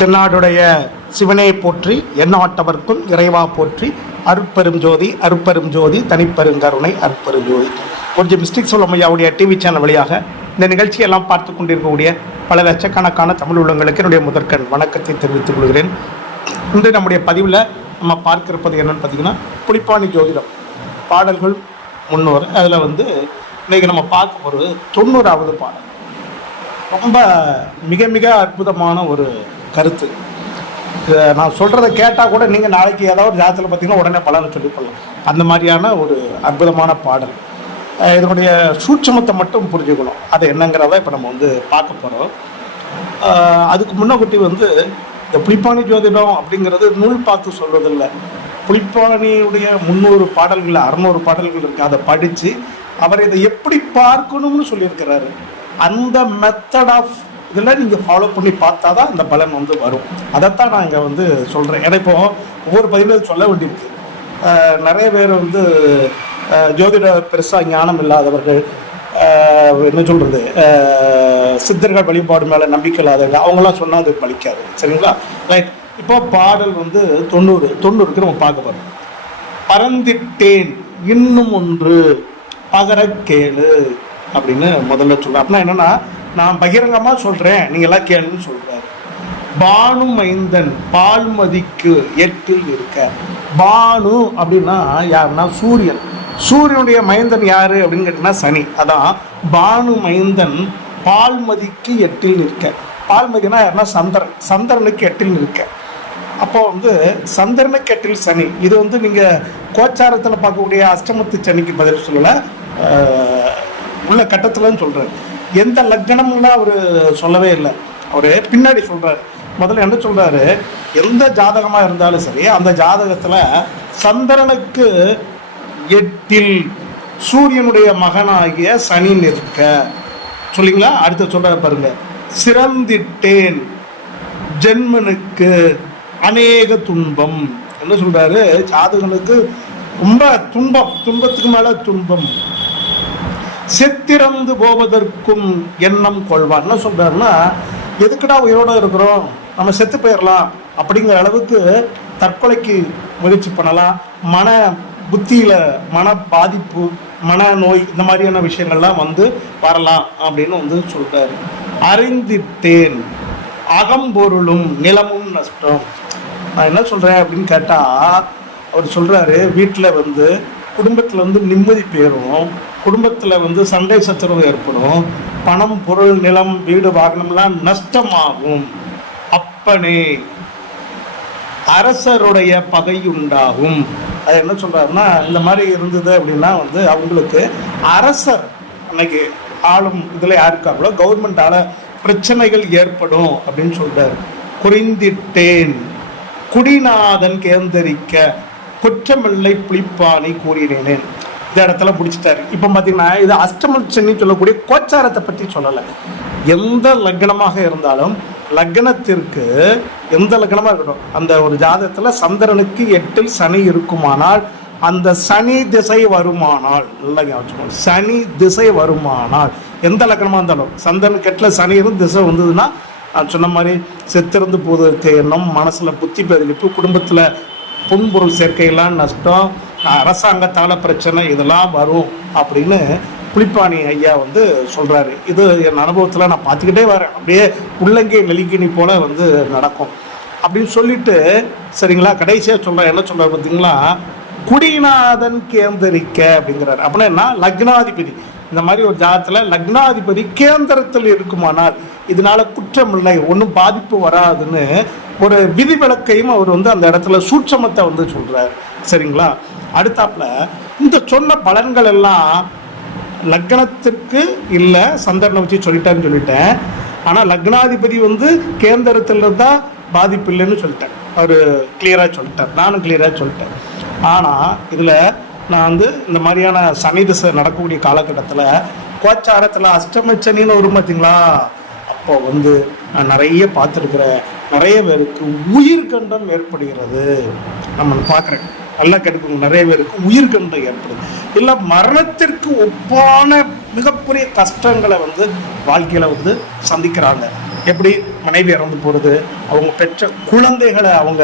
தென்னாடுடைய சிவனை போற்றி எண்ணாட்டவர்க்கும் இறைவா போற்றி அருட்பெரும் ஜோதி அருட்பெரும் ஜோதி தனிப்பெருங்கருணை அருட்பெரும் ஜோதி. கொஞ்சம் மிஸ்டேக் சொல்ல ஐயாவுடைய டிவி சேனல் வழியாக இந்த நிகழ்ச்சியெல்லாம் பார்த்து கொண்டிருக்கக்கூடிய பல லட்சக்கணக்கான தமிழ் உள்ளங்களுக்கு என்னுடைய முதற்கண் வணக்கத்தை தெரிவித்துக் கொள்கிறேன். இன்று நம்முடைய பதிவில் நம்ம பார்க்க இருப்பது என்னன்னு பார்த்தீங்கன்னா புளிப்பாணி ஜோதிடம். பாடல்கள் முன்னோர் அதில் வந்து இன்றைக்கி நம்ம பார்க்க போகிறது தொண்ணூறாவது பாடல். ரொம்ப மிக மிக அற்புதமான ஒரு கருத்து. நான் சொல்கிறத கேட்டால் கூட நீங்கள் நாளைக்கு ஏதாவது ஒரு ஜாதத்தில் பார்த்தீங்கன்னா உடனே பலனை சொல்லி போடலாம் அந்த மாதிரியான ஒரு அற்புதமான பாடல். இதனுடைய சூட்சமத்தை மட்டும் புரிஞ்சுக்கணும். அது என்னங்கிறத இப்போ நம்ம வந்து பார்க்க போகிறோம் அதுக்கு முன்னகுட்டி வந்து இந்த புளிப்பாணி ஜோதிடம் அப்படிங்கிறது நூல் பார்த்து சொல்வதில்லை புளிப்பாணியுடைய முந்நூறு பாடல்கள் அறநூறு பாடல்கள் இருக்குது அதை படித்து அவர் இதை எப்படி பார்க்கணும்னு சொல்லியிருக்கிறாரு. அந்த மெத்தட் ஆஃப் இதெல்லாம் நீங்கள் ஃபாலோ பண்ணி பார்த்தா தான் அந்த பலன் வந்து வரும். அதைத்தான் நான் இங்கே வந்து சொல்கிறேன் ஏன்னா இப்போ ஒவ்வொரு பதிவில் சொல்ல வேண்டியிருக்கு நிறைய பேர் வந்து ஜோதிட பெருசாக ஞானம் இல்லாதவர்கள் என்ன சொல்கிறது சித்தர்கள் வழிபாடு மேலே நம்பிக்கை இல்லாதவங்க அவங்களாம் சொன்னால் அது பலிக்காது. சரிங்களா? ரைட் இப்போ பாடல் வந்து தொண்ணூறு தொண்ணூறுக்கு நம்ம பார்க்க போகிறோம் பறந்திட்டேன் இன்னும் ஒன்று பகர கேளு அப்படின்னு முதல்ல சொல்கிறேன் அப்படின்னா என்னென்னா நான் பகிரங்கமாக சொல்கிறேன் நீங்கள் கேளுன்னு சொல்கிறாரு பானு மைந்தன் பால்மதிக்கு எட்டில் இருக்க. பானு அப்படின்னா யாருன்னா சூரியன். சூரியனுடைய மைந்தன் யார் அப்படின்னு கேட்டிங்கன்னா சனி. அதான் பானு மைந்தன் பால்மதிக்கு எட்டில் நிற்க. பால்மதினா யாருன்னா சந்திரன். சந்திரனுக்கு எட்டில் நிற்க. அப்போ வந்து சந்திரனுக்கு எட்டில் சனி. இது வந்து நீங்கள் கோச்சாரத்தில் பார்க்கக்கூடிய அஷ்டமத்து சனிக்கு பதில் சொல்லலை. உள்ள கட்டத்தில்னு சொல்கிறேன் எந்த லக்னம்லாம் அவர் சொல்லவே இல்லை. அவர் பின்னாடி சொல்கிறார் முதல்ல என்ன சொல்கிறாரு எந்த ஜாதகமாக இருந்தாலும் சரி அந்த ஜாதகத்தில் சந்திரனுக்கு எட்டில் சூரியனுடைய மகனாகிய சனி நிற்க. சொல்லிங்களா அடுத்து சொல்கிற பாருங்க. சிறந்திட்டேன். ஜென்மனுக்கு அநேக துன்பம். என்ன சொல்கிறாரு ஜாதகனுக்கு ரொம்ப துன்பம் துன்பத்துக்கு மேலே துன்பம். செத்திறந்து போவதற்கும் எண்ணம் கொள்வார். என்ன சொல்றாருன்னா எதுக்குடா உயிரோட இருக்கிறோம்? நம்ம செத்து போயிடலாம் அப்படிங்கிற அளவுக்கு தற்கொலைக்கு முயற்சி பண்ணலாம். மன புத்தியில மன பாதிப்பு மன நோய் இந்த மாதிரியான விஷயங்கள்லாம் வந்து வரலாம் அப்படின்னு வந்து சொல்றாரு. அறிந்திட்டேன். அகம்பொருளும் நிலமும் நஷ்டம். நான் என்ன சொல்றேன் அப்படின்னு கேட்டா அவர் சொல்றாரு வீட்டில் வந்து குடும்பத்தில் வந்து நிம்மதி பேரும். குடும்பத்தில் வந்து சண்டை சச்சரவு ஏற்படும். பணம் பொருள் நிலம் வீடு வாகனம்லாம் நஷ்டமாகும். அப்பனே அரசருடைய பகை உண்டாகும். அது என்ன சொல்கிறாருன்னா இந்த மாதிரி இருந்தது அப்படின்னா வந்து அவங்களுக்கு அரசர் அன்னைக்கு ஆளும் இதில் யாருக்காங்களோ கவர்மெண்டால் பிரச்சனைகள் ஏற்படும் அப்படின்னு சொல்கிறார் குறிந்திட்டேன் குடிநாதன் கேந்தரிக்க குற்றமில்லை புளிப்பானை கூறினேன் இந்த இடத்துல பிடிச்சிட்டாரு இப்போ பார்த்தீங்கன்னா இது அஷ்டமச்சனி சொல்லக்கூடிய கோச்சாரத்தை பற்றி சொல்லலை எந்த லக்னமாக இருந்தாலும் லக்னத்திற்கு எந்த லக்னமாக இருக்கட்டும் அந்த ஒரு ஜாதகத்தில் சந்திரனுக்கு எட்டில் சனி இருக்குமானால் அந்த சனி திசை வருமானால் நல்லா வச்சுக்கோங்க. சனி திசை வருமானால் எந்த லக்னமாக இருந்தாலும் சந்திரனுக்கு எட்டில் சனி இருந்து திசை வந்ததுன்னா நான் சொன்ன மாதிரி செத்திருந்து போவதற்கு எண்ணம் மனசில் புத்தி பதிலிப்பு குடும்பத்தில் புன்பொருள் சேர்க்கையெல்லாம் நஷ்டம் அரசாங்கத்தால் பிரச்சனை இதெல்லாம் வரும் அப்படின்னு புளிப்பாணி ஐயா வந்து சொல்கிறாரு இது என் அனுபவத்தில் நான் பார்த்துக்கிட்டே வரேன். அப்படியே உள்ளங்கை நெலிக்கினி போல் வந்து நடக்கும். அப்படின்னு சொல்லிட்டு சரிங்களா கடைசியாக சொல்கிறேன் என்ன சொல்கிறார் பார்த்தீங்களா குடிநாதன் கேந்திரிக்க அப்படிங்கிறார். அப்படின்னா என்ன? லக்னாதிபதி. இந்த மாதிரி ஒரு ஜாதத்தில் லக்னாதிபதி கேந்திரத்தில் இருக்குமானால் இதனால குற்றம் இல்லை ஒன்றும் பாதிப்பு வராதுன்னு ஒரு விதிவிலக்கையும் அவர் வந்து அந்த இடத்துல சூட்சமத்தை வந்து சொல்கிறார் சரிங்களா? அடுத்தாப்புல இந்த சொன்ன பலன்கள் எல்லாம் லக்னத்திற்கு இல்லை சந்திரனை வச்சு சொல்லிட்டான்னு சொல்லிட்டேன். ஆனால் லக்னாதிபதி வந்து கேந்திரத்தில் இருந்தால் பாதிப்பு இல்லைன்னு சொல்லிட்டேன் அவர் கிளியராக சொல்லிட்டார். நானும் கிளியராக சொல்லிட்டேன். ஆனால் இதில் நான் வந்து இந்த மாதிரியான சனி திசை நடக்கக்கூடிய காலகட்டத்தில் கோச்சாரத்தில் அஷ்டமச்சனின்னு வரும் பார்த்தீங்களா அப்போ வந்து நான் நிறைய பார்த்துருக்குறேன். நிறைய பேருக்கு உயிர்கண்டம் ஏற்படுகிறது. நம்ம பார்க்குறேன். நல்லா கிடைக்கும் நிறைய பேருக்கு உயிர்கன்று ஏற்படுது. இல்லை மரணத்திற்கு ஒப்பான மிகப்பெரிய கஷ்டங்களை வந்து வாழ்க்கையில் வந்து சந்திக்கிறாங்க. எப்படி மனைவி இறந்து போகிறது அவங்க பெற்ற குழந்தைகளை அவங்க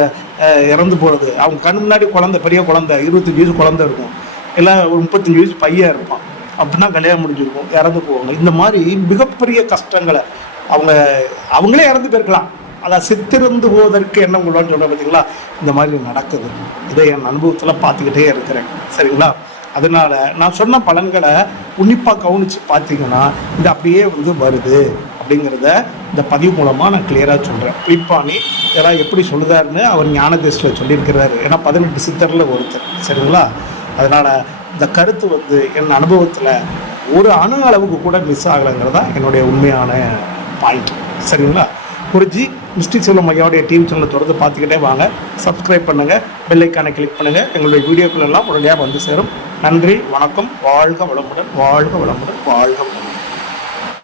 இறந்து போகிறது அவங்க கண் முன்னாடி குழந்தை பெரிய குழந்தை இருபத்தஞ்சி வயசு குழந்தை இருக்கும். இல்லை ஒரு முப்பத்தஞ்சு வயசு பையன் இருப்பான். அப்படின்னா கல்யாணம் முடிஞ்சிருக்கும் இறந்து போவாங்க. இந்த மாதிரி மிகப்பெரிய கஷ்டங்களை அவங்க அவங்களே இறந்து போயிருக்கலாம். அதை சித்திருந்து போவதற்கு என்ன கொள்வான்னு சொல்ல பார்த்தீங்களா இந்த மாதிரி நடக்குது. இதை என் அனுபவத்தில் பார்த்துக்கிட்டே இருக்கிறேன். சரிங்களா? அதனால நான் சொன்ன பலன்களை உன்னிப்பாக கவனித்து பார்த்தீங்கன்னா இது அப்படியே வந்து வருது அப்படிங்கிறத இந்த பதிவு மூலமாக நான் கிளியராக சொல்கிறேன் புளிப்பாணி இதெல்லாம் எப்படி சொல்லுதாருன்னு அவர் ஞான தேசில் சொல்லியிருக்கிறாரு. ஏன்னா பதினெட்டு சித்தரில் ஒருத்தர். சரிங்களா? அதனால் இந்த கருத்து வந்து என் அனுபவத்தில் ஒரு அணு அளவுக்கு கூட மிஸ் ஆகலைங்கிறது தான் என்னுடைய உண்மையான பாயிண்ட். சரிங்களா? குருஜி மிஸ்டிக் செல்வம் ஐயாவுடைய டிவி சேனலை தொடர்ந்து பார்த்துக்கிட்டே வாங்க. சப்ஸ்கிரைப் பண்ணுங்கள் பெல்லைக்கானை கிளிக் பண்ணுங்கள் எங்களுடைய வீடியோக்கள் எல்லாம் உடனடியாக வந்து சேரும். நன்றி வணக்கம். வாழ்க வளமுடன் வாழ்க வளமுடன் வாழ்க வளமுடன்.